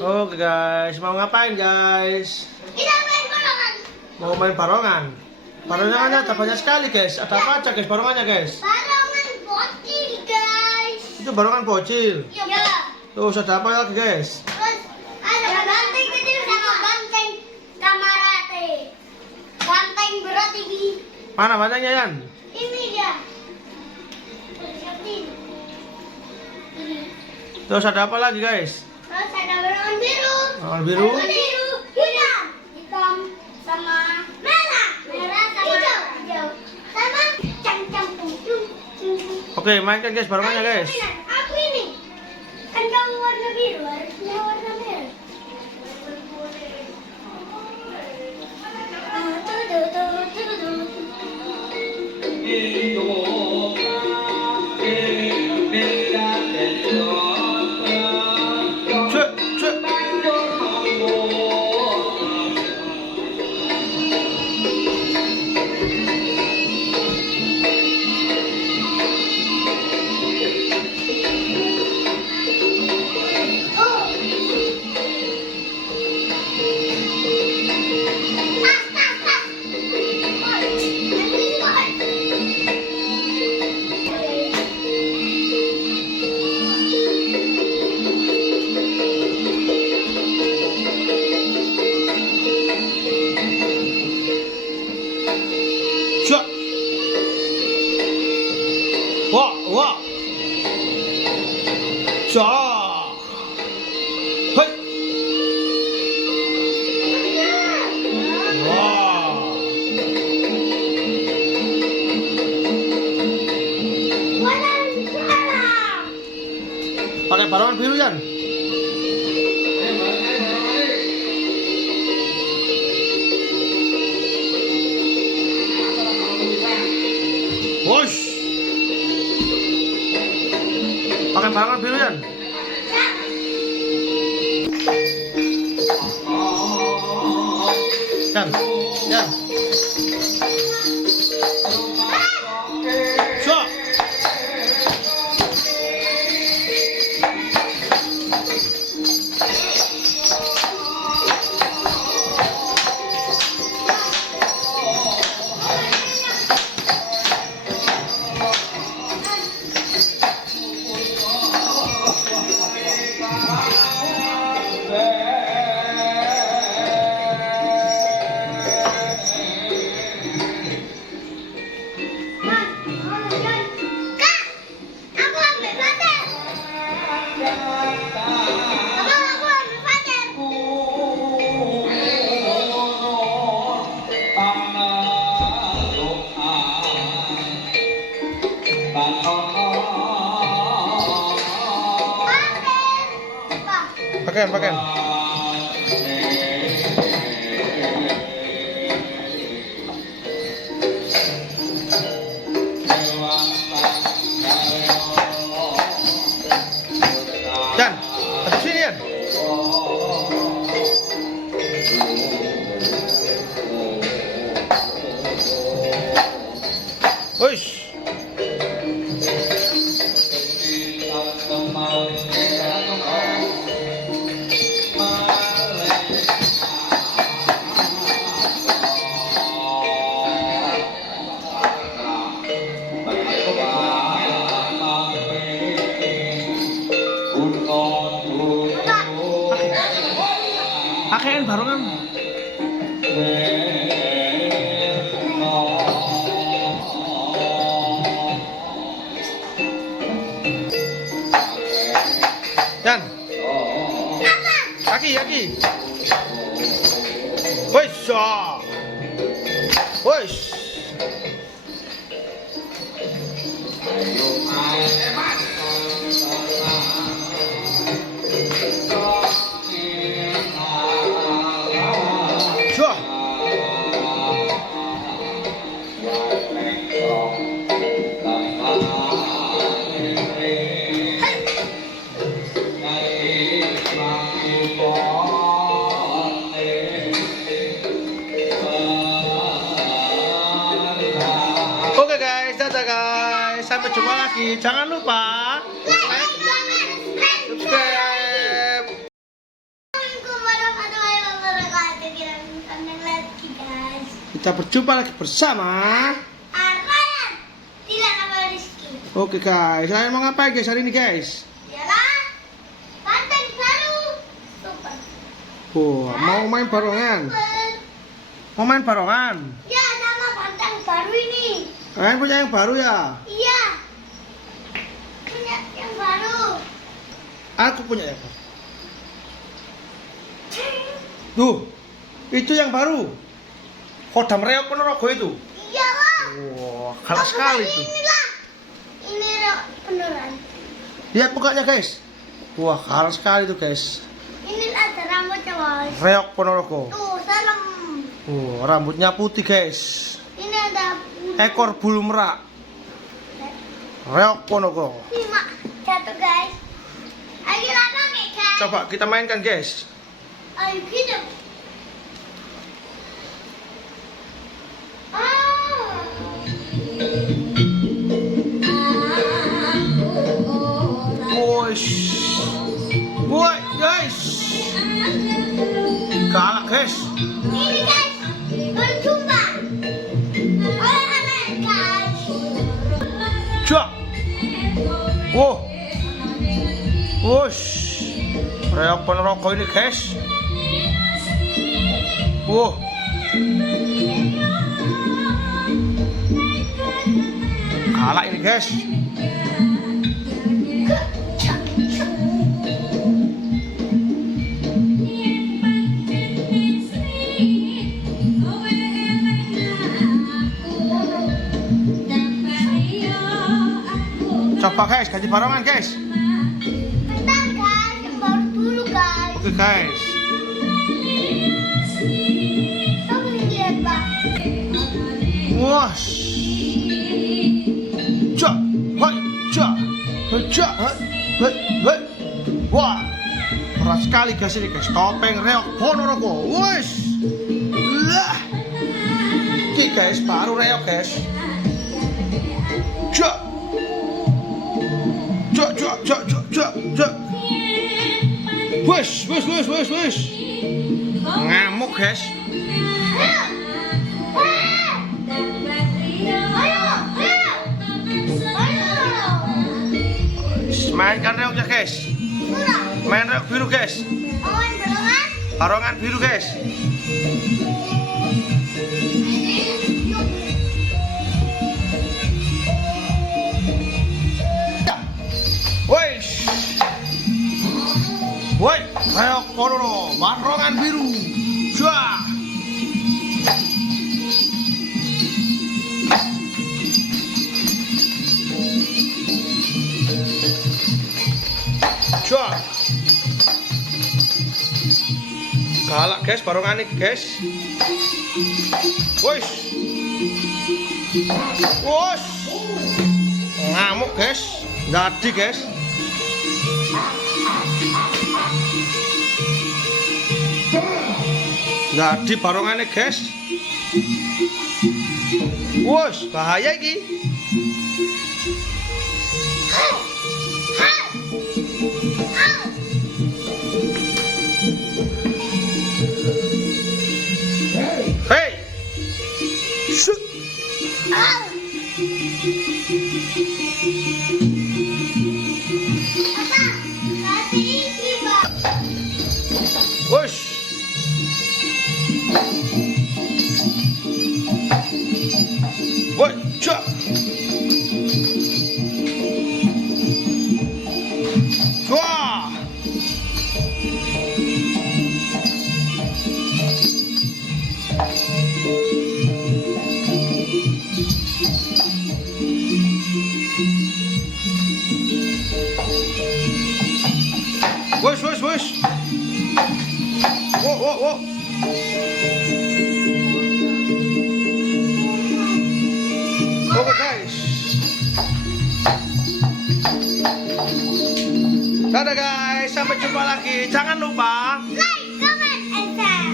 Oke guys, mau ngapain guys? Kita main barongan. Mau main barongan. Barongannya ada banyak sekali guys. Ada apa aja guys barongannya guys? Barongan bocil guys. Itu barongan bocil. Iya. Terus ada apa lagi guys? Terus ada banteng kecil sama banteng kamarate. Banteng berat ini. Mana bantengnya Yan? Ini dia. Terus ada apa lagi guys? Terus ada barongan biru. Barongan biru. Biru, hitam, hitam sama merah, merah sama hijau, sama cang-cang punggung. Oke, mainkan guys barongannya guys. Aku ini kan kamu warna biru, harusnya warna merah. Cek, cek. Cek. Wah, wah. Cak. Hei. Wah. Pakai barongan biru Yan. Wush. Pakai barongan biru Yan. Yan, Yan. Cak. Pakaian. Yan, ada sini Yan. Wush. Pakaian barongan. Yan. Kaki. Wush. Wush. Cua. Oke guys, dadah guys. Sampai jumpa lagi. Jangan lupa like, subscribe. Kita berjumpa lagi bersama. Arman, tidak nama Rizky. Oke guys, kalian mau ngapain guys hari ini guys? Ialah banteng baru. Super. Mau main barongan. Super. Mau main barongan. Ya, sama banteng baru ini. Kalian punya yang baru ya? Iya. Punya yang baru. Aku punya yang baru. Tuh, itu yang baru. Kodam Reok Ponorogo itu. Iya lah. Wah, kalah sekali tuh. Inilah. Ini beneran. Lihat mukanya guys. Wah, kalah sekali tuh guys. Inilah ada rambutnya guys. Reok Ponorogo. Tuh, serem. Rambutnya putih guys. Ini ada Ekor bulu merak. Reok Ponorogo. Ini mak jatuh guys. Ayo kita pakai guys. Coba kita mainkan guys. Ayo gitu. Wush. Woi guys. Kalah guys. Ini guys, berjumpa. Oleh guys. Cok. Wow. Wush. Reok Ponorogo ini guys. Wow. Kalah ini guys. Coba guys, ganti barongan guys. Bentar guys, yang baru dulu guys. Oke guys. Kamu lihat pak. Wush. Cok. Hoi. Cok. Cok. Hoi. Hoi. Wah. Keras sekali guys ini guys. Topeng Reok Ponorogo. Wush. Lah. Oke guys, baru Reok guys. Cok. Cok. Wush. Ngamuk guys. Mainkan reoknya guys. Main reok biru guys. Barongan biru guys. Woi, reok Ponorogo, barongan biru. Jah. Jah. Galak guys, barongan ini guys. Wush. Ngamuk guys. Jadi guys. Jadi barongannya guys. Wush, bahaya iki. Hey. Shut. Wush. Woi, cok. Wah. Wush. Whoa. Oke guys. Dadah guys, sampai jumpa lagi. Jangan lupa